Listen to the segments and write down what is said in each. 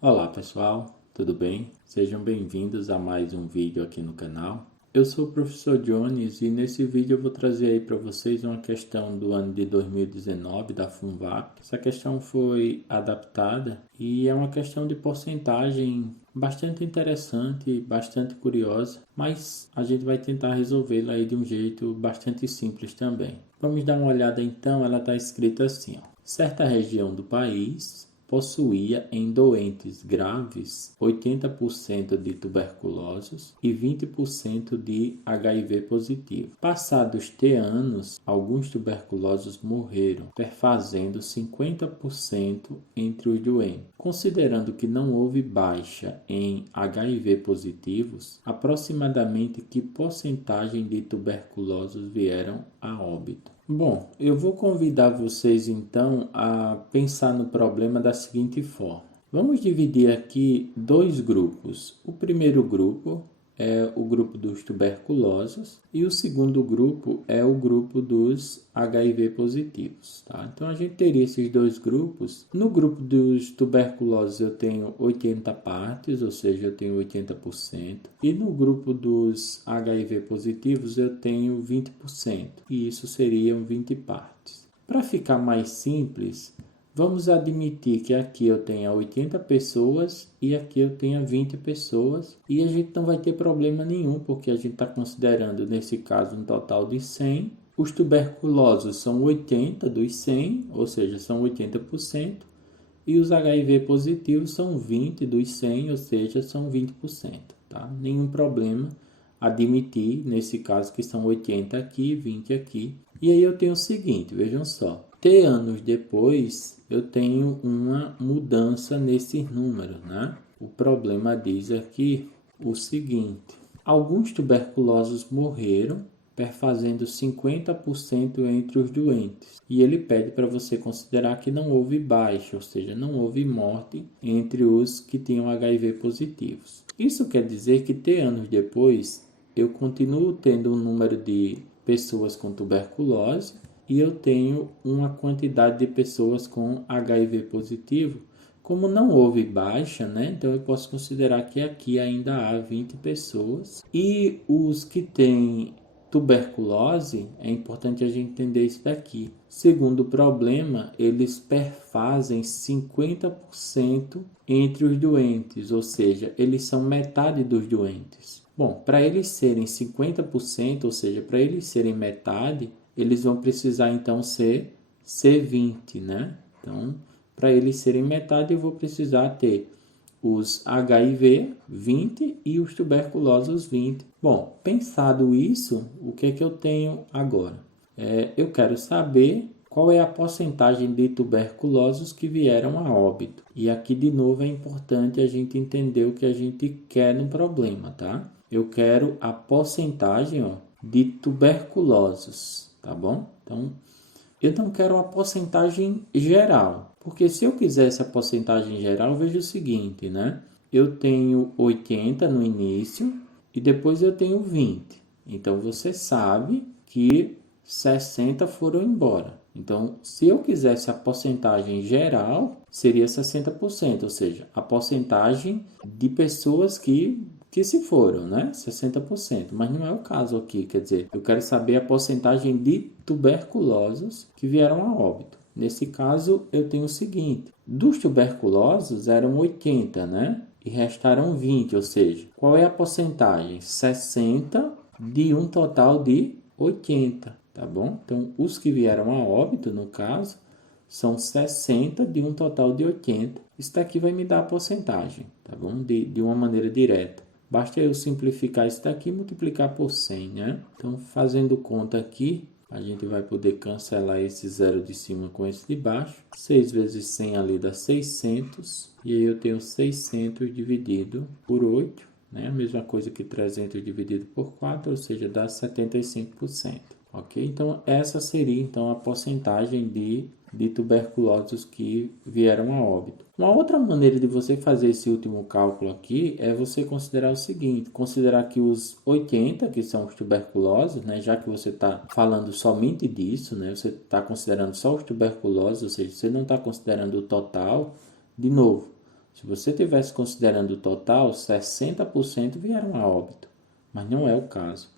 Olá pessoal, tudo bem? Sejam bem-vindos a mais um vídeo aqui no canal. Eu sou o professor Jones e nesse vídeo eu vou trazer aí para vocês uma questão do ano de 2019 da Funvap. Essa questão foi adaptada e é uma questão de porcentagem bastante interessante, bastante curiosa, mas a gente vai tentar resolvê-la aí de um jeito bastante simples também. Vamos dar uma olhada então, ela está escrita assim, ó. Certa região do país possuía em doentes graves 80% de tuberculosos e 20% de HIV positivo. Passados anos, alguns tuberculosos morreram, perfazendo 50% entre os doentes. Considerando que não houve baixa em HIV positivos, aproximadamente que porcentagem de tuberculosos vieram a óbito? Bom, eu vou convidar vocês então a pensar no problema da seguinte forma. Vamos dividir aqui dois grupos. O primeiro grupo é o grupo dos tuberculosos e o segundo grupo é o grupo dos HIV positivos, tá? Então a gente teria esses dois grupos. No grupo dos tuberculosos eu tenho 80 partes, ou seja, eu tenho 80%, e no grupo dos HIV positivos eu tenho 20%, e isso seriam 20 partes. Para ficar mais simples, vamos admitir que aqui eu tenha 80 pessoas e aqui eu tenha 20 pessoas e a gente não vai ter problema nenhum, porque a gente está considerando, nesse caso, um total de 100. Os tuberculosos são 80 dos 100, ou seja, são 80%, e os HIV positivos são 20 dos 100, ou seja, são 20%. Tá? Nenhum problema admitir, nesse caso, que são 80 aqui, 20 aqui. E aí eu tenho o seguinte, vejam só. Anos depois, eu tenho uma mudança nesses números, né? O problema diz aqui o seguinte. Alguns tuberculosos morreram, perfazendo 50% entre os doentes. E ele pede para você considerar que não houve baixa, ou seja, não houve morte entre os que tinham HIV positivos. Isso quer dizer que anos depois, eu continuo tendo um número de pessoas com tuberculose e eu tenho uma quantidade de pessoas com HIV positivo. Como não houve baixa, né? Então eu posso considerar que aqui ainda há 20 pessoas. E os que têm tuberculose, é importante a gente entender isso daqui. Segundo o problema, eles perfazem 50% entre os doentes, ou seja, eles são metade dos doentes. Bom, para eles serem 50%, ou seja, para eles serem metade, eles vão precisar então ser C20, né? Então, para eles serem metade, eu vou precisar ter os HIV 20 e os tuberculosos 20. Bom, pensado isso, o que é que eu tenho agora? Eu quero saber qual é a porcentagem de tuberculosos que vieram a óbito. E aqui de novo é importante a gente entender o que a gente quer no problema, tá? Eu quero a porcentagem de tuberculosos, tá bom? Então, eu não quero a porcentagem geral, porque se eu quisesse a porcentagem geral, veja o seguinte, né? Eu tenho 80 no início e depois eu tenho 20. Então, você sabe que 60 foram embora. Então, se eu quisesse a porcentagem geral, seria 60%, ou seja, a porcentagem de pessoas que se foram, né? 60%. Mas não é o caso aqui, quer dizer, eu quero saber a porcentagem de tuberculosos que vieram a óbito. Nesse caso, eu tenho o seguinte, dos tuberculosos eram 80, né? E restaram 20, ou seja, qual é a porcentagem? 60 de um total de 80, tá bom? Então, os que vieram a óbito, no caso, são 60 de um total de 80. Isso daqui vai me dar a porcentagem, tá bom? De uma maneira direta. Basta eu simplificar isso daqui e multiplicar por 100, né? Então, fazendo conta aqui, a gente vai poder cancelar esse zero de cima com esse de baixo. 6 vezes 100 ali dá 600. E aí eu tenho 600 dividido por 8. Né? A mesma coisa que 300 dividido por 4, ou seja, dá 75%. Ok? Então, essa seria então a porcentagem de tuberculosos que vieram a óbito. Uma outra maneira de você fazer esse último cálculo aqui é você considerar o seguinte, considerar que os 80, que são os tuberculosos, né, já que você está falando somente disso, né, você está considerando só os tuberculosos, ou seja, você não está considerando o total, de novo, Se você estivesse considerando o total, 60% vieram a óbito, mas não é o caso.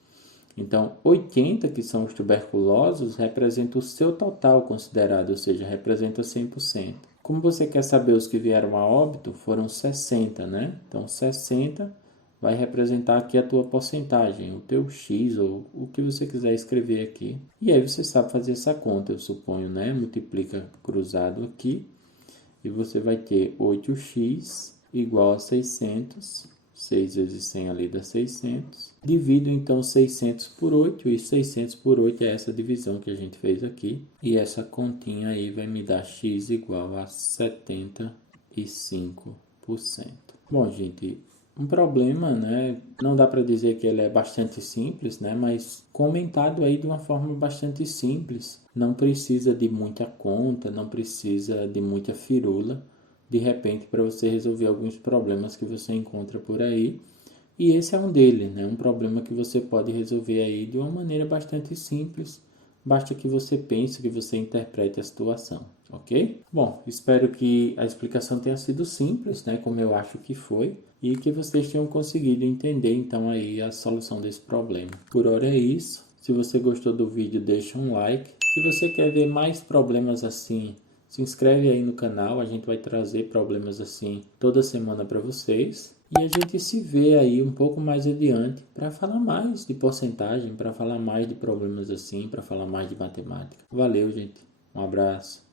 Então, 80 que são os tuberculosos representa o seu total considerado, ou seja, representa 100%. Como você quer saber os que vieram a óbito, foram 60, né? Então, 60 vai representar aqui a tua porcentagem, o teu X ou o que você quiser escrever aqui. E aí você sabe fazer essa conta, eu suponho, né? Multiplica cruzado aqui e você vai ter 8x igual a 600. 6 vezes 100 ali dá 600. Divido então 600 por 8 e 600 por 8 é essa divisão que a gente fez aqui. E essa continha aí vai me dar x igual a 75%. Bom, gente, um problema, né? Não dá para dizer que ele é bastante simples, né? Mas comentado aí de uma forma bastante simples. Não precisa de muita conta, não precisa de muita firula, de repente, para você resolver alguns problemas que você encontra por aí. E esse é um deles, né? Um problema que você pode resolver aí de uma maneira bastante simples. Basta que você pense, que você interprete a situação, ok? Bom, espero que a explicação tenha sido simples, né? Como eu acho que foi. E que vocês tenham conseguido entender, então, aí a solução desse problema. Por hora é isso. Se você gostou do vídeo, deixa um like. Se você quer ver mais problemas assim, se inscreve aí no canal, a gente vai trazer problemas assim toda semana para vocês. E a gente se vê aí um pouco mais adiante para falar mais de porcentagem, para falar mais de problemas assim, para falar mais de matemática. Valeu, gente. Um abraço.